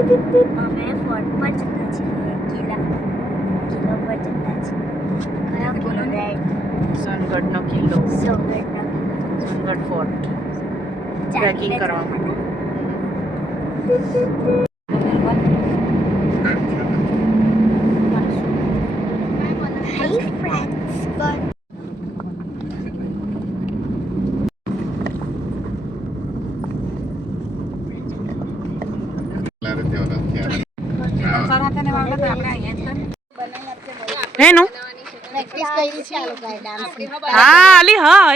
અમે ફોર્ટ પર જતા છીએ, કિલ્લો પર જતા છીએ. કયો કિલ્લો? સોનગઢનો કિલ્લો, સોનગઢનો સોનગઢ ફોર્ટ ટ્રેકિંગ કરવા. હાય ફ્રેન્ડ્સ, હેનું પ્રેક્ટિસ કરી છે આ લોકોએ ડાન્સની. હા અલી હા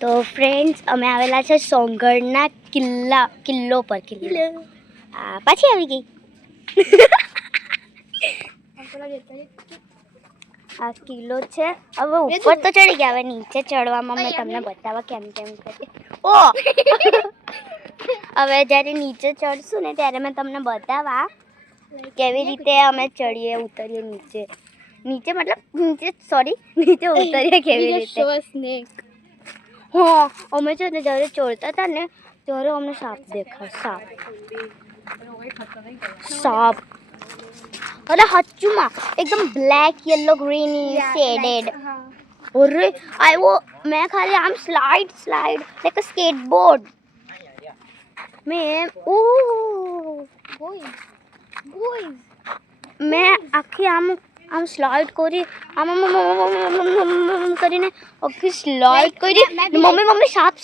તો ફ્રેન્ડ્સ, અમે આવેલા છે સોનગઢના કિલ્લો પર. પાછી આવી ગઈ. આ કિલ્લો છે. હવે ઉપર તો ચડી ગયા, હવે નીચે ચડવામાં મેં તમને બતાવવા કેમ કરીએ. ઓ હવે જ્યારે નીચે ચડશું ને ત્યારે મેં તમને બતાવવા કેવી રીતે અમે ચડીએ ઉતરીએ નીચે મતલબ નીચે ઉતરીએ કેવી રીતે. હા, અમે છે ને જ્યારે ચડતા હતા ને ત્યારે અમને સાપ દેખા. સાપ અરે હચ્ચુમાં એકદમ બ્લેક યલો ગ્રીન શેડેડ. અરે આવ્યો. મેં ખાલી આમ સ્લાઇડ લાઈક અ સ્કેટબોર્ડ. મેં આખી આમ સ્લાઇડ કરી, આમ કરીને આખી સ્લાઇડ કરી. મમ્મી સાપ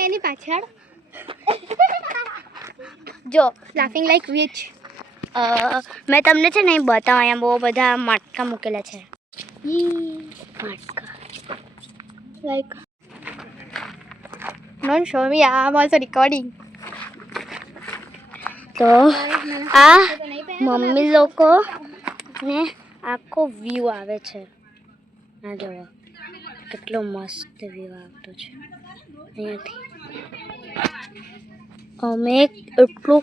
એની પાછળ જો લાફિંગ લાઈક વિચ. મેં તમને છે ને બતાવું, અહીંયા બહુ બધા માટકા મૂકેલા છે. માટકા લાઈક નોન શો મી, આઈ એમ ઓલસો રેકોર્ડિંગ. તો આ મમ્મી લોકો ને આખો વ્યૂ આવે છે. આ જુઓ કેટલો મસ્ત વ્યૂ આવતો છે અહીંયાથી. અમે એટલું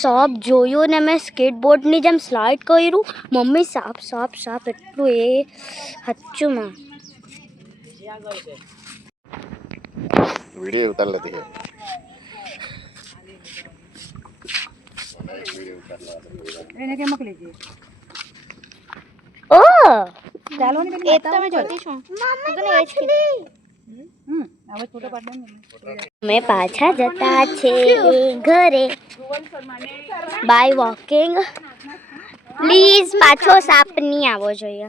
સાપ જોયું ને મેં સ્કેટબોર્ડની જેમ સ્લાઇડ કર્યું. મમ્મી સાપ એટલું એ હચ્ચુમાં. वीडियो उतार लेती है. એને કે મોકલી દે. ઓ ચાલો ને એ તો મેં જોતી છું. હવે ફોટો પાડવાનો. અમે પાછા જતા છે ઘરે બાય વોકિંગ. પ્લીઝ પાછો સાપ નહીં આવવો જોઈએ.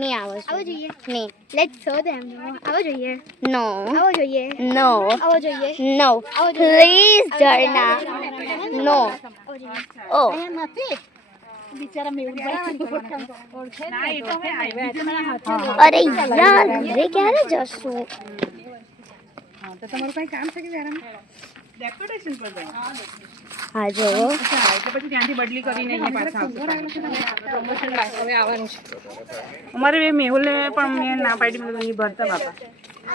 નહીં આવવો જોઈએ. નહીં. લેટ્સ શો ધેમ. આવવો જોઈએ. નો. આવવો જોઈએ. નો. આવવો જોઈએ. નો. પ્લીઝ ઝરણા. નો. ઓ અરે યાર, ઘરે ક્યારે જશું? તો તમારું કઈ કામ છે કે ડેકોરેશન પર જાય? હા જો એટલે પછી ત્યાંથી બદલી કરીને અહીંયા પાછા હવે આવવાનું છે. અમારે એ મેહુલને પણ મેં ના પાડી, મેં એ ભરતા બાપા.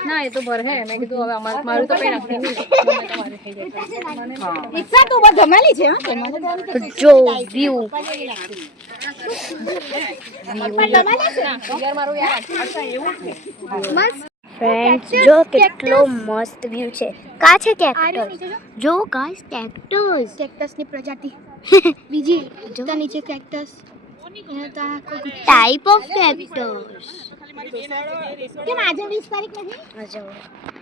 ના એ તો ભર હે. મેં કીધું હવે મારું તો કઈ નાખી ઈચ્છા તો બહુ જમેલી છે. જો વ્યૂ ફ્રેન્ડ્સ, જો કેટલો મસ્ત વ્યૂ છે. કા છે કેક્ટસ. જો ગાઈસ, કેક્ટસની પ્રજાતિ બીજી જો નીચે કેક્ટસ ટાઈપ ઓફ કેક્ટસ. કેમ આજે 20 તારીખ નથી?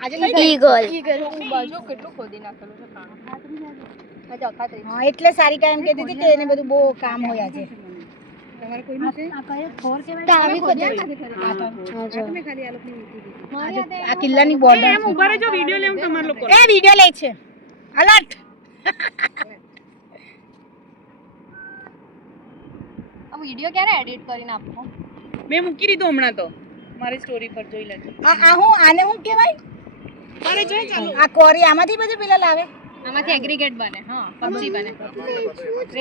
આજે ઈગલ બાજુ કેટલું ખોદી નાખેલું છે કામ. હા એટલે સારી કામ કહેતી હતી કે એને બધું બહુ કામ હોય આજે. તમારે કોઈનું છે? આ કયો ફોર કેવાય? તાવી ખોદી નથી ખરી. હા તમે ખાલી આ લોકોની મીઠી દીધી. આ કિલ્લાની બોર્ડર એમ ઉભા રહેજો. વિડિયો લેવું તમાર લોકો. એ વિડિયો લે છે. અલર્ટ. આ વિડિયો ક્યારે એડિટ કરીને આપો? મેં મૂકી દીધો હમણાં તો મારી સ્ટોરી પર જોઈ લેજો. આ હું આને હું કહેવાય? અરે જોઈ ચાલો. આ કોરી આમાંથી બધું પેલા લાવે. આમાંથી એગ્રીગેટ બને. હા, પબજી બને.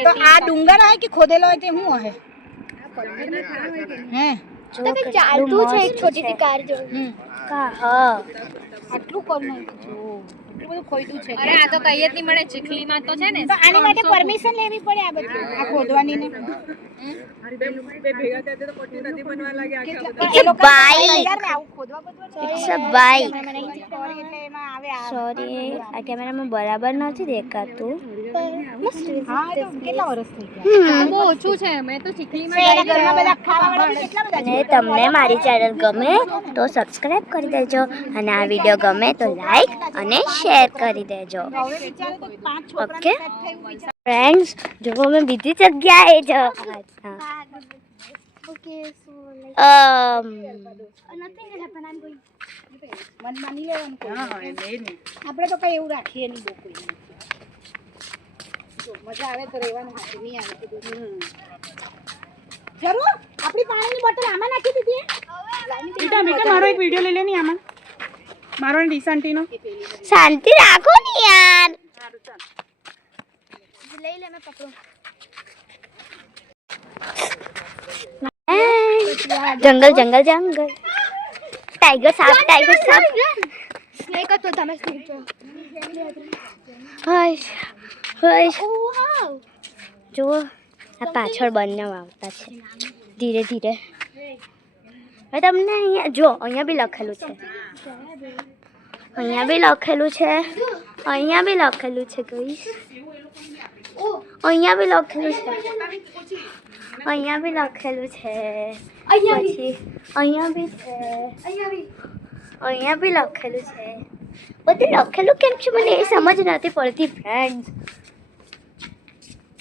તો આ ડુંગર હે કે ખોદેલો હોય તે હું હે? હે તો કે ચાલતું છે એક છોટી સી કાર જો. કા હા આટલું કોણ નાખ્યું? કેટલું બધું ખોઈતું છે. અરે આ તો કઈ જ નહીં મળે, ચીખલીમાં તો છે ને. તો આની માટે પરમિશન લેવી પડે આ બધું આ ખોદવાની ને સોરી આ કેમેરામાં બરાબર નથી દેખાતું. કેટલા વર્ષ થઈ ગયા બહુ ઓછું છે. મેં તો ચીખલીમાં ઘરમાં બધા ખાવાવાળા કેટલા બધા અને તમને મારી ચેનલ ગમે તો સબસ્ક્રાઇબ કરી દેજો અને આ વિડીયો ગમે તો લાઈક અને શેર કરી દેજો. હવે વિચારે તો 5 છોકરા ઓકે ફ્રેન્ડ્સ, જો અમે બીજી જગ્યાએ જ આપણે તો કઈ એવું રાખીએ નહીં બહુ કોઈ મજા આવે તો રહેવાનું હાથે નહીં આવે તો જરૂર આપણી પાણીની બોટલ આમાં નાખી દીધી બેટા મારો એક વિડીયો લઈ લે ની આમાં, મારો ને ડીસાન્ટીનો. શાંતિ રાખો ને યાર. લઈ લે મેં પકડો જંગલ જંગલ જંગલ, ટાઈગર સાપ સ્નેક હતો તમે સ્નેક છો હશ હશ. જુઓ આ પાછળ બંને આવતા છે ધીરે ધીરે. હવે તમને અહીંયા જો અહીંયા બી લખેલું છે, અહીંયા બી લખેલું છે, અહીંયા બી લખેલું છે કઈ, અહીંયા બી લખેલું છે, અહીંયા બી લખેલું છે, પછી અહીંયા બી છે, અહીંયા બી લખેલું છે. બધું લખેલું કેમ છે મને એ સમજ નથી પડતી ફ્રેન્ડ્સ.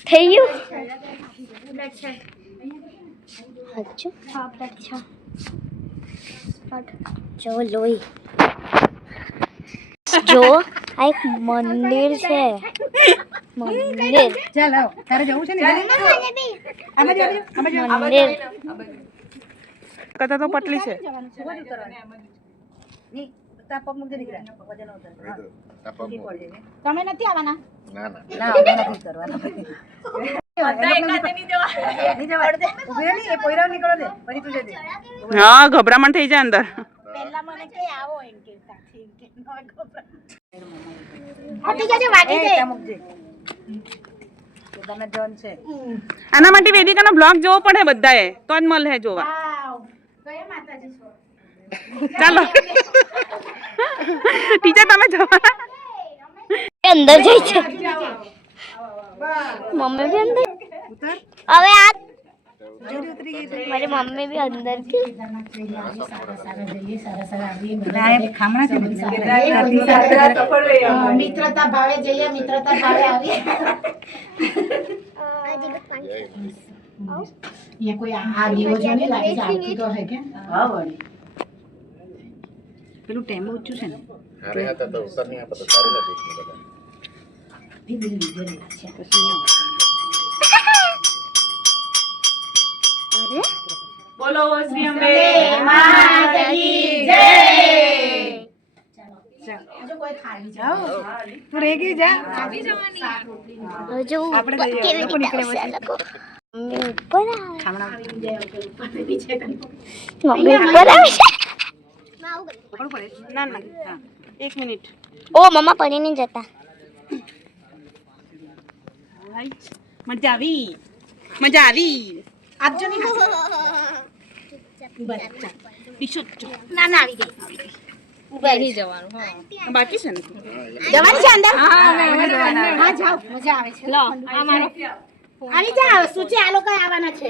થઈ ગયું હજુ અચ્છા જો લોહી જો આ એક મંદિર છે, મંદિર ચાલ આવ, તારે જવું છે ને મંદિર કથા તો પટલી છે. તમે નથી આવવાના હા ગભરામણ થઈ જાય અંદર. પહેલા મને કે આવો એમ કે સાથે એમ કે હવે ગભરામણ જજે વાટી દે આના માટે વેદિકાનો બ્લોગ જોવો પડે બધાએ તો જ મળે જોવા. વાવ કયા માતાજી છો ચાલો ટીચર તમે જવા અંદર જાય છે મમ્મી બી અંદર. હવે આ મારી મમ્મી બી અંદર કે મિત્રતા ભાવે જઈએ મિત્રતા ભાવે આવીએ ये कोई आ दियो जो नहीं लागे आती तो है क्या हां वड़ी પેલું ટેમ્પો ઊંચું છે ને अरे यहाँ तो उतर नहीं आता तो सारे लगे इसमें बता भी दिल लीजिए अच्छा અરે બોલો શ્રી અંબે माता की जय जो कोई खाली जाओ તું રેગી જા. હજુ આપણે ઉપર કેવી રીતે આવશે આ લોકો? મમ્મી ઉપર આવે, મમ્મી ઉપર આવે છે. પકડવું પડે. ના ના હા 1 મિનિટ. ઓ મમ્મા પડી નહીં જતા. મજા આવી મજા આવી. આપજો નહીં ના ના આવી ગઈ બેહી જવાનું. હા બાકી છે ને જવાની છે અંદર જવાના. હા જાઓ મજા આવે છે લો આ મારો આવી જાઓ સૂચિ આ લોકો આવવાના છે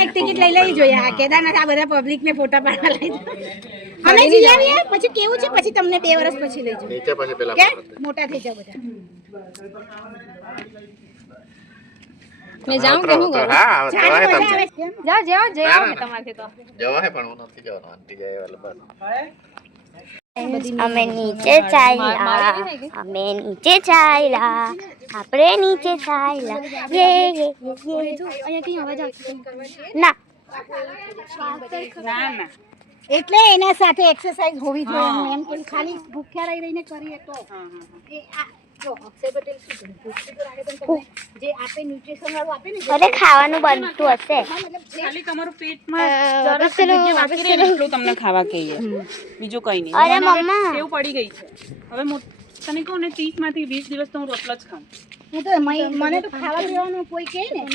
એક ટિકિટ લઈ લેવી જોઈએ આ કેદારનાથ આ બધા પબ્લિક ને ફોટા પાડવા લઈ જાય અમે જઈ આવીએ પછી કેવું છે પછી તમને 2 વર્ષ પછી લઈ જાઉં नीचे पासे पेला કે મોટા થઈ જાવ બધા મેં જાઉં કે હું કરું? हाँ जवा है મજા तब આવે છે જાઓ જાઓ જઈ આવો ને તમારથી તો. जवा है पण वो नहीं जवा आंटी जाए वाला बस અમે નીચે ચાલ્યા, અમે નીચે ચાલ્યા, આપણે નીચે ચાલ્યા. યે યે અહીંયા કઈ અવાજ આવતો ના. ના ના એટલે એના સાથે એક્સરસાઇઝ હોવી જોઈએ હું એમ કે ખાલી ભૂખ્યા રહી રહીને કરીએ તો એ આ જો અક્ષય પટેલ શું કરે ભૂખી તો રાખે પણ તમને જે આપે ન્યુટ્રિશન વાળું આપે ને અરે ખાવાનું બનતું હશે. મતલબ જે ખાલી તમારું પેટમાં જરાક જગ્યા બાકી રહે ને એટલું તમને ખાવા કહીએ બીજું કઈ નહીં. અરે મમ્મા સેવ પડી ગઈ છે હવે તને કહું ને 30 માંથી 20 દિવસ તો હું રોટલો જ ખાઉં. હું તો મને તો ખાવા પીવાનું કોઈ કહે ને હું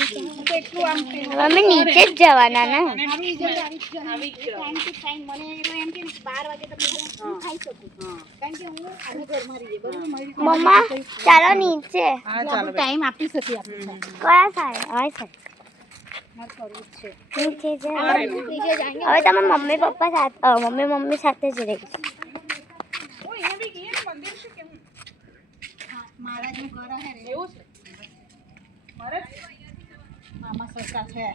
તો એટલું આમ અમે નીચે જ જવાના ને. ટાઈમ ટુ ટાઈમ મને એમ કે 12 વાગે તો હું ખાઈ શકું કારણ કે હું આને ઘરમાં રહીએ બરોબર મારી મમ્મા ચાલો નીચે. હા ચાલો ટાઈમ આપી શકીએ આપણે કયા સાહેબ હવે સાહેબ નીચે જ. હવે તમે મમ્મી પપ્પા સાથે મમ્મી સાથે જ રહી. મહારાજનું ઘર હે રે એવું છે મામા સરકાર છે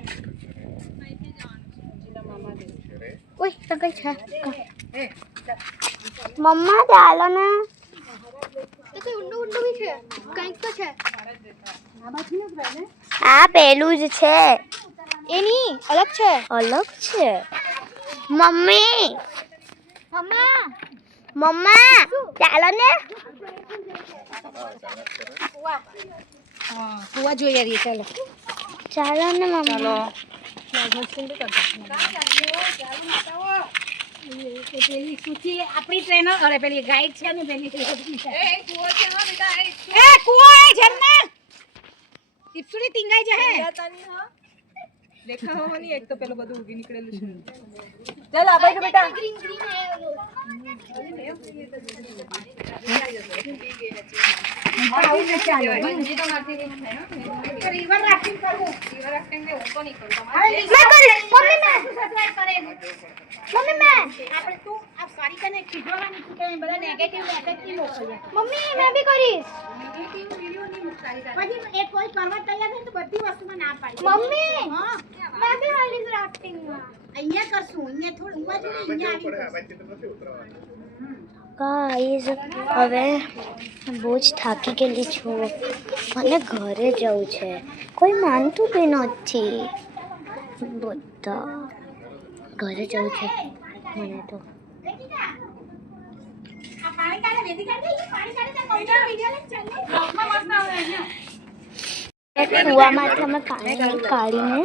ઓય તો કઈ છે મમ્મા ચાલો ને. તો ઊંડું બી છે કંઈક તો છે આ પેલું જ છે. એની અલગ છે અલગ છે. મમ્મી મમ્મા ચાલો ને. હા કુવા જોઈએ રહી ચાલો ચાલો ને મમ્મા. ચાલો પેલી સુચી આપણી ટ્રેનર અરે પેલી ગાઈડ છે ને પેલી કુવો હે ઝરના ઈપ્સુડી ટીંગાઈ જહે દેખા હોવાની એક તો પેલો બધું ઉગી નીકળેલું છે. ચાલ આ ભાઈ બેટા રિવર રાફ્ટિંગ કરવું રિવર રાફ્ટિંગ ને હું તો નહીં કરું. આપણે તું આ સારિકાને ખીજવાવાની છે કે બધા નેગેટિવ મોકલ્યા મમ્મી મેં બી કરીશ નેગેટિવ વિડિયો નહીં મૂકતા પછી એક કોઈ કરવા તૈયાર થાય તો બધી વસ્તુમાં ના પાડી મમ્મી હા મેં બી હાલી રાફ્ટિંગમાં અહીંયા કરશું અહીંયા થોડું ઉવા જોડે અહીંયા આવી ગાઈસ હવે બહુ જ થાકી ગયેલી છું. મને ઘરે જવું છે. કોઈ માનતું બી નથી. બધા ઘરે જવું છે મને તો. આ પાણી કાઢે રેડી કાઢે પાણી કાઢે વિડિયો લે ચાલો કૂવામાંથી અમે પાણી કાઢીને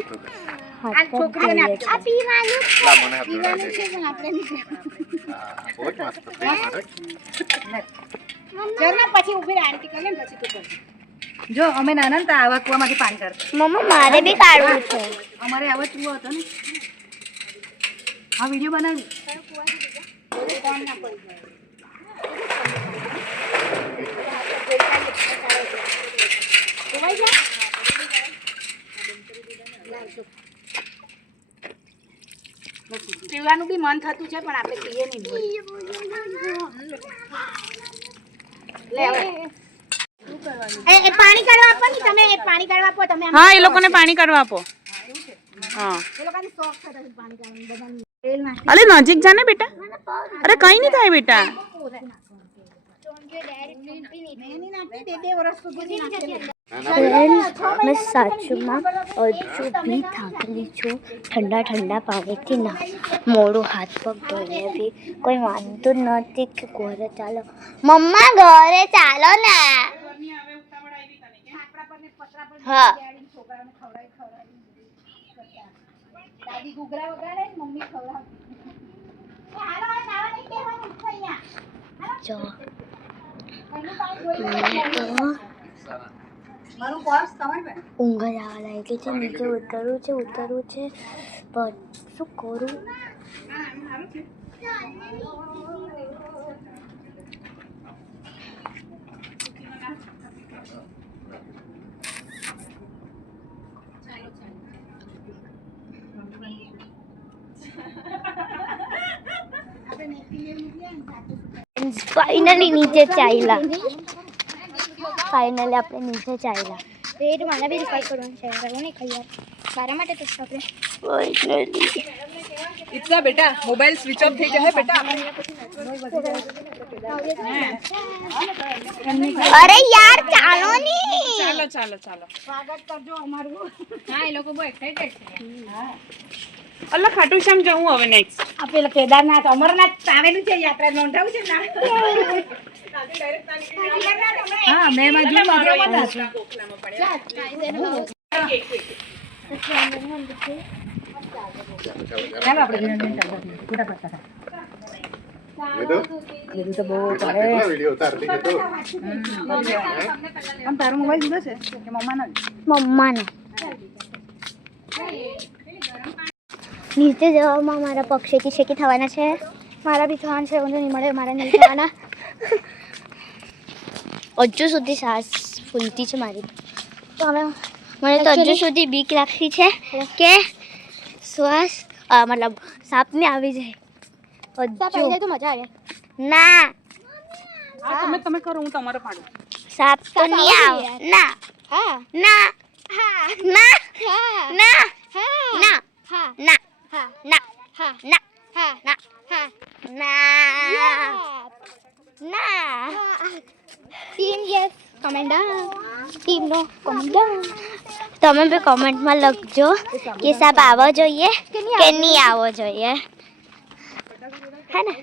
આ છોકરીઓને આ પીવાનું લા મને હાથ પીવાનું છે પણ આપણે નહીં બહુ જ મસ્ત જરના પછી ઊભી રહે આંટી કરે ને પછી તું કર જો અમે નાના હતા આવા કૂવામાંથી પાણી કાઢતા. મમ્મા મારે બી કાઢવું છે. અમારે આવો કૂવો હતો ને આ વિડિયો બનાવી ખોવાઈ જા પીવાનું બી મન થતું છે પણ આપણે પીએ નહીં લે એ પાણી કાઢવા આપો ને તમે એ પાણી કાઢવા આપો તમે હા એ લોકોને પાણી કાઢવા આપો. હા એ લોકોને શોખ છે પાણી કાઢવાનું બધાને તેલ નાખી અરે નજીક જા ને બેટા. અરે કઈ નહીં થાય બેટા. મેં નહીં નાખી બે વર્ષ સુધી નાખેલું ફ્રેન્ડ્સ મેં સાચુમાં હજુ બી થાકેલી છું. ઠંડા ઠંડા પાણીથી ના મોડું હાથ પગ ધોઈને બી કોઈ માનતું નથી કે ઘરે ચાલો. મમ્મા ઘરે ચાલો ને. હા દાદી ઘૂઘરા વગાડે મમ્મી ખવડાવે હાલો નાવા નહીં કહેવાનું અહીંયા જો મારું પર્સ તમારે ઊંઘ જ આવવા લાગી છે. નીચે ઉતરવું છે પણ શું કરું. ફાઇનલી નીચે ચાલ્યા. ફાઇનલી આપણે નીચે ચાલ્યા. પેટ મને બી રિફાઈ કરવાનું છે હું નહીં ખાઈ યાર મારા માટે તો આપણે ફાઇનલી ઇત્તા બેટા મોબાઈલ સ્વિચ ઓફ થઈ જાય બેટા. અરે યાર ચાલો ની. ચાલો ચાલો ચાલો. સ્વાગત કરજો અમારું હા એ લોકો બહુ એક્સાઇટેડ છે. અલ્લા ખાટુ શ્યામ જવું હવે નેક્સ્ટ. આ પેલા કેદારનાથ અમરનાથ આવેલું છે યાત્રા નોંધાવું છે ને હા મેં માં જો મારો ચાલો ચાલો ચાલો આપણે ये तो કીધું તો બહુ કરે કેટલા વિડિયો ઉતારતી છે તું આમ તારો મોબાઈલ દીધો છે કે મમ્માનો મમ્માનો નીચે જવામાં મારા પગ શેકી થવાના છે. મારા બી થવાના છે. ઊંધું નહીં મળે, મારા નહીં થવાના. હજુ સુધી સાસ ફૂલતી છે મારી. તો અમે મને તો હજુ સુધી બીક લાગતી છે કે શ્વાસ મતલબ સાપને આવી જાય. તો મજા આવે ના. તમે કરો, હું તમારો પાડું. સાપ તો નહીં આવે. ના ના ના ના ના ના ના ના ના ના. Team yes comment down. Team no comment down. તમે બી કમેન્ટમાં લખજો કે સાપ આવવો જોઈએ કે નહીં આવવો જોઈએ, હે ને?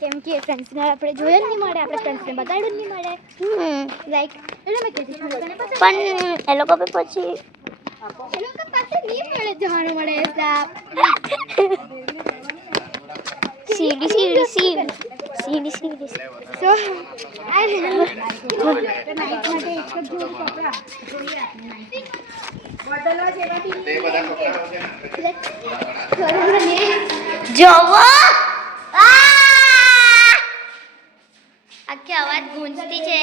કેમ કે ફ્રેન્ડ્સને આપણે જોયો જ નહીં મળે, આપણે ફ્રેન્ડ્સને બતાડ્યું જ નહીં મળે. લાઈક એટલે મેં કીધું પણ એ લોકો બી પછી એ લોકો પાસે નહીં મળે, જવાનું મળે સાપ. સીડી સીડી સીડી સીડી સીડી. સો જોવો આખી અવાજ ગૂંજતી છે,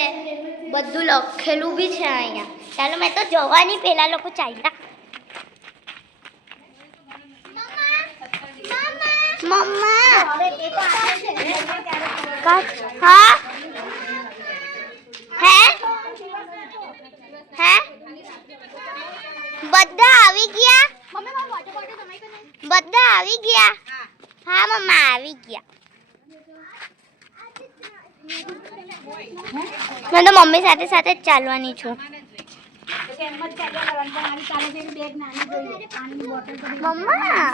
બધું લખેલું બી છે અહીંયા. ચાલો મેં તો જવાની પહેલા લોકો ચાલ્યા. મમ્મા હા હે હે બધા આવી ગયા. બધા આવી ગયા. હા મમ્મા આવી ગયા. मैं तो मम्मी साथे साथे જ ચાલવાની છું. મમ્મા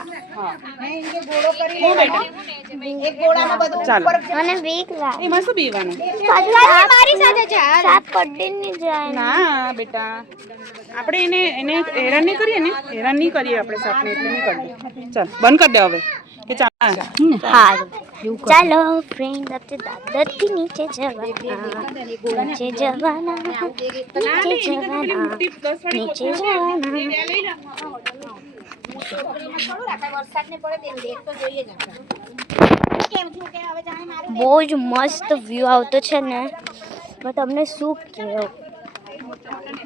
મને બીક લાગે. એમાં શું બીવાનું? મારી સાથે ચાલ. સાપ પડી નહીં જાય. ના બેટા, આપણે એને હેરાન નહીં કરીએ ને, હેરાન નહીં કરીએ આપણે સાપને, એટલે નહીં કરીએ. ચાલ બંધ કરી દે હવે કે ચાલ. હા ચાલો ફ્રેન્ડ, આપણે દાદરથી નીચે જવાના. નીચે જવાના, નીચે જવાના, નીચે જવાના. બહુ જ મસ્ત વ્યૂ આવતો છે ને, મેં તમને શું કહું.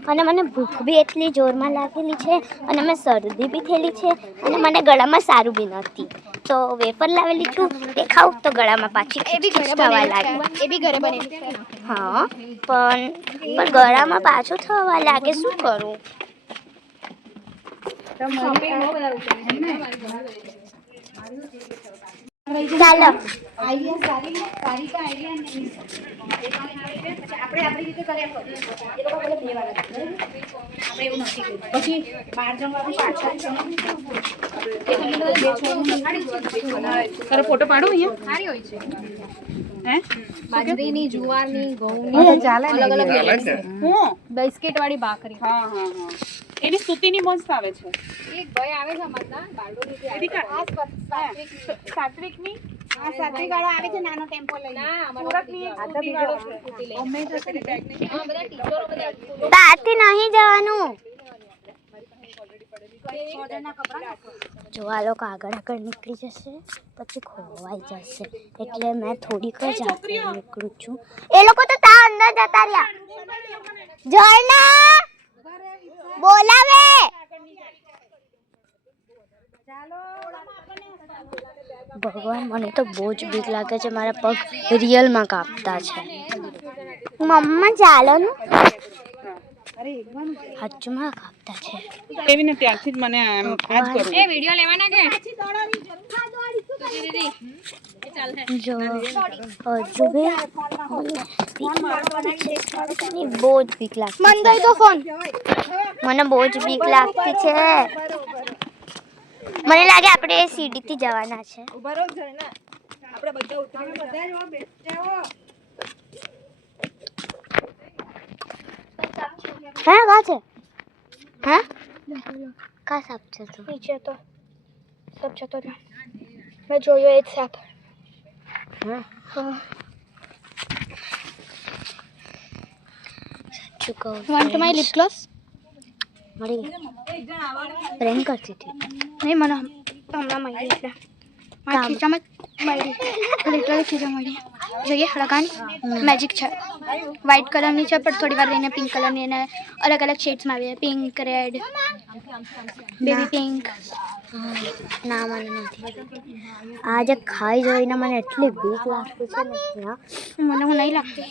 અને મને ભૂખ બી એટલી જોરમાં લાગેલી છે, અને મેં શરદી બી થયેલી છે, અને મને ગળામાં સારું બી નથી. તો વેફર લાવેલી છું, તે ખાઉં તો ગળામાં પાછી ખીચખીચ થવા લાગે. એ બી ઘરે બને. હા પણ ગળામાં પાછું થવા લાગે, શું કરું? ચાલો તારો ફોટો પાડો અહીંયા. સારી હોય છે. હે બાજરીની, જુવારની, ઘઉંની અલગ અલગ હું બિસ્કિટ વાળી ભાખરી. હા હા હા, એની સ્તુતિની મસ્ત આવે છે. એક ભાઈ આવે છે અમારના બારડોલીથી આવે છે. સાત્વિકની સાત્વિક વાળો આવે છે, નાનો ટેમ્પો લઈને. ના, અમારો સુરતની એક સ્તુતિ વાળો છે. હા, બધા ટીચરો બધા તાથી નહીં જવાનું. જો આ લોકો આગળ આગળ નીકળી જશે પછી ખોવાઈ જશે, એટલે મેં થોડીક જ આગળ નીકળું છું. એ લોકો તો તા અંદર જતા રહ્યા. ઝરણા બોલાવે. ભગવાન, મને તો બહુ જ બીક લાગે છે. મારા પગ રિયલમાં કાપતા છે. મમ્મા ચાલો ને, હાચમાં કાપતા છે. એવી ને ત્યારથી જ મને આમ આજ કરું. એ વિડિયો લેવાના કે જો હજુ બી બહુ જ બીક લાગતી મને બહુ જ બીક લાગતી છે. મને લાગે આપણે સીડીથી જવાના છે. હા કા છે? હા કા સાપ છે? તો નીચે તો સબ જતો મેં જોયો એ જ સાપ. સાચું કહું Want my lip gloss? મળી ગઈ પ્રેમ કરતી હતી નહીં મને હમણાં મળી એટલે મારા ખીચામાં મળી લિટરલી ખીચા મળી જોઈએ લગાની મેજિક છે વ્હાઇટ કલરની છે પણ થોડી વાર રહીને પિંક કલરની એને અલગ અલગ શેડ્સમાં આવી પિંક રેડ બેબી પિંક ના મને નથી આજે ખાઈ જોઈને મને એટલી બીક લાગતી છે ને ના મને હું નહીં લાગતી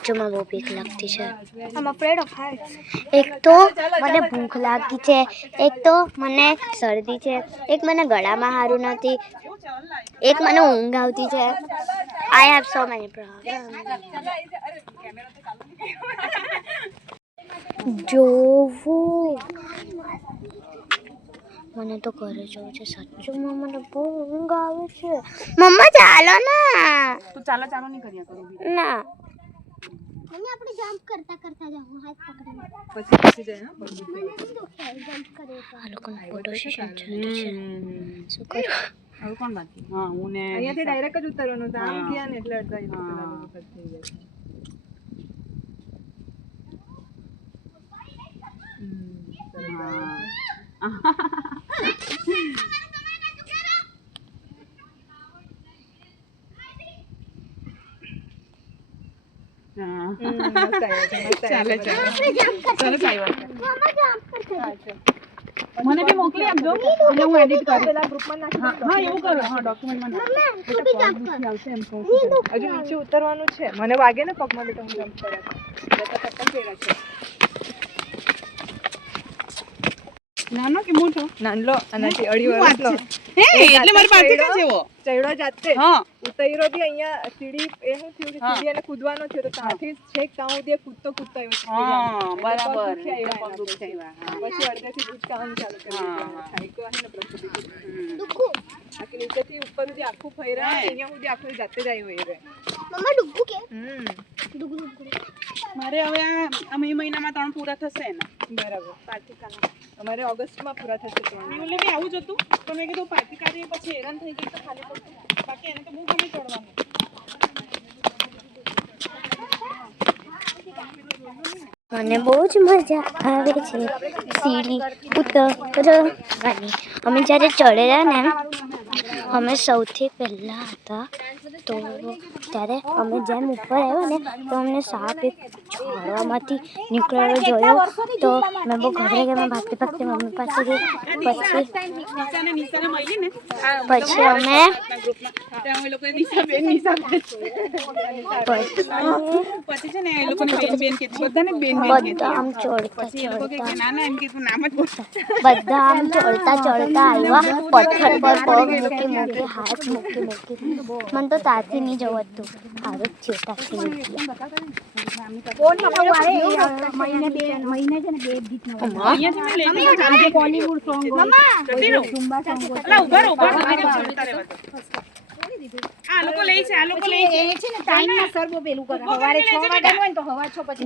હજુમાં બહુ બીક લાગતી છે આમ અફ્રેડ ઓફ હાઇટ્સ એક તો મને ભૂખ લાગી છે એક તો મને શરદી છે એક મને ગળામાં સારું નથી એક મને ઊંઘ આવતી છે I have so many problem જોવું મને તો ઘરે જવું છે સાચુંમાં મને બહુ ઊંઘ આવે છે મમ્મા ચાલો ના તું ચાલો નહીં કર્યા કરું ના મમ્મી આપણે જમ્પ કરતા જાઉં હાથ પકડીને પછી જાય આ લોકોનો ફોટો સેશન ચાલતું છે શું કરું હવે કોણ બાકી હા હું ને અહીંયાથી ડાયરેક્ટ જ ઉતરવાનું તો આમ ગયા ને એટલે અડધા થઈ જાય મને બી મોકલી આપજો એટલે હું એડિટ કરું પેલા ગ્રુપમાં નાખી હા એવું કરો હા ડોક્યુમેન્ટમાં નાખી હજુ નીચે ઉતરવાનું છે મને વાગે ને પગમાં તો હું જમ્પ કર્યા નાનો કે મોટો નાનલો આનાથી અઢી વર્ષનો એટલે મારી પાસે જ જેવો ચડ્યો જાતે હા ઉતર્યો બી અહીંયા સીડી એનું થયું કે સીડી એને કૂદવાનો છે તો ત્યાંથી છેક ત્યાં સુધી કૂદતો આવ્યો હા બરાબર પછી અડધેથી દૂધ કામ ચાલુ કરી દીધું સાયકો હે ને પ્રકૃતિ આખી નીચેથી ઉપર સુધી આખું ફેરા અહીંયા સુધી આખું જાતે જ આવ્યો એ રે મમ્મા ડુગુ કે ડુગુ મારે હવે આ મે મહિનામાં 3 પૂરા થશે ને બરાબર પાર્ટિકાના અમારે ઓગસ્ટમાં પૂરા થશે 3 મેં બી આવું જ હતું તો મેં કીધું પાર્ટિકાની પછી હેરાન થઈ ગઈ તો ખાલી પડતું બાકી એને તો બહુ ગમે ચડવાનું મને બહુ જ મજા આવે છે સીડી ઉતરવાની અમે જ્યારે ચડેલા ને અમે સૌથી પહેલાં હતા તો ત્યારે અમે જેમ ઉપર આવ્યા ને તો અમને સાપ એક ઝાડવામાંથી નીકળેલો જોયો તો મેં બહુ ગભરાઈ ગયા મેં ભાગતી મમ્મી પાસે ગઈ પછી અમે બધા આમ ચડતા આવ્યા પથ્થર પર પગ મૂકી હાથ મૂકી મને તો ત્યાંથી નહીં જવાતું સારું જ છે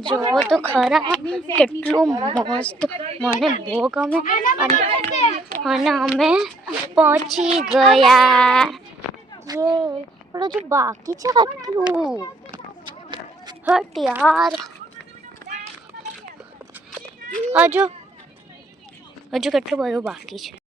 જો તો ખરા કેટલું મસ્ત મને બહુ ગમે અને અમે પહોંચી ગયા પણ હજુ બાકી છે આટલું હટ યાર હજુ કેટલું બધું બાકી છે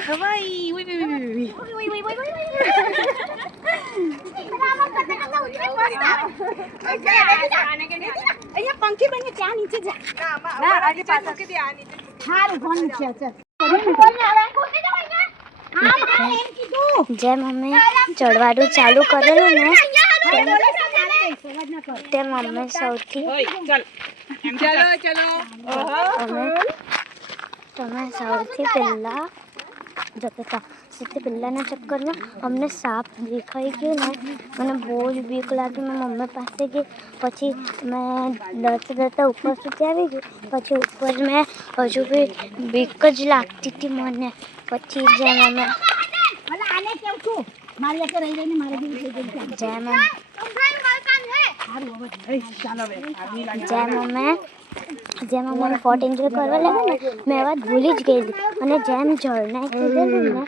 હવાઈ અહીંયા પંખી બને ત્યાં નીચે જા ના આગે પાછળ કે આ નીચે હારું ફોન છે જેમ અમે ચડવાનું ચાલુ કરેલું ને તેમ અમે સૌથી તમે સૌથી પહેલાં જતા હતા સૌથી પહેલાંના ચક્કરમાં અમને સાપ દેખાઈ ગયું ને મને બહુ જ બીક લાગી મેં મમ્મી પાસે ગઈ પછી મેં ડરતા ઉપર સુધી આવી ગઈ પછી ઉપર મેં હજુ બી બીક જ લાગતી હતી મને પછી જેમ અમે મારી આખે રહી રહીને મારે જેવું થઈ ગયું છે. જેમ મને ફોટ એન્જોય કરવા લાગે ને મેં વાત ભૂલી જ ગયેલી અને જેમ ઝરણાએ કીધેલું ને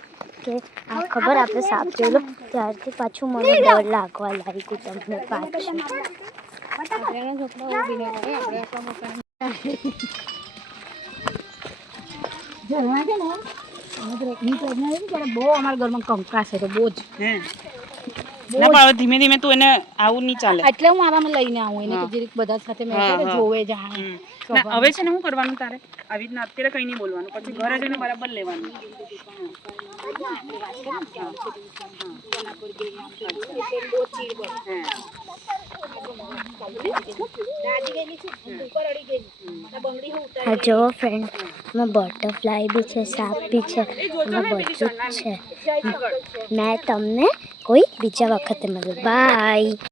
કે આ ખબર આપણે સાપ જોયેલો ત્યારથી પાછું મને ડર લાગવા લાગ્યું તમને પાછું. ઝરણા છે ને હું પ્રેગ્નન્ટ હતી ત્યારે બહુ અમારા ઘરમાં કંકાસ હતો બહુ જ. ના પણ હવે ધીમે ધીમે તું એને આવું નહીં ચાલે. એટલે હું આરામ લઈને આવું એને કે જીરીક બધા સાથે મેં જોવે જાણે. ના હવે છે ને શું કરવાનું તારે આવી રીતના અત્યારે કઈ નહીં બોલવાનું પછી ઘરે જઈને બરાબર લેવાનું. હા જો ફ્રેન્ડ એમાં બટરફ્લાય બી છે સાપ બી છે એમાં બધું જ છે. મેં તમને કોઈ બીજા વખતે મળું. બાય.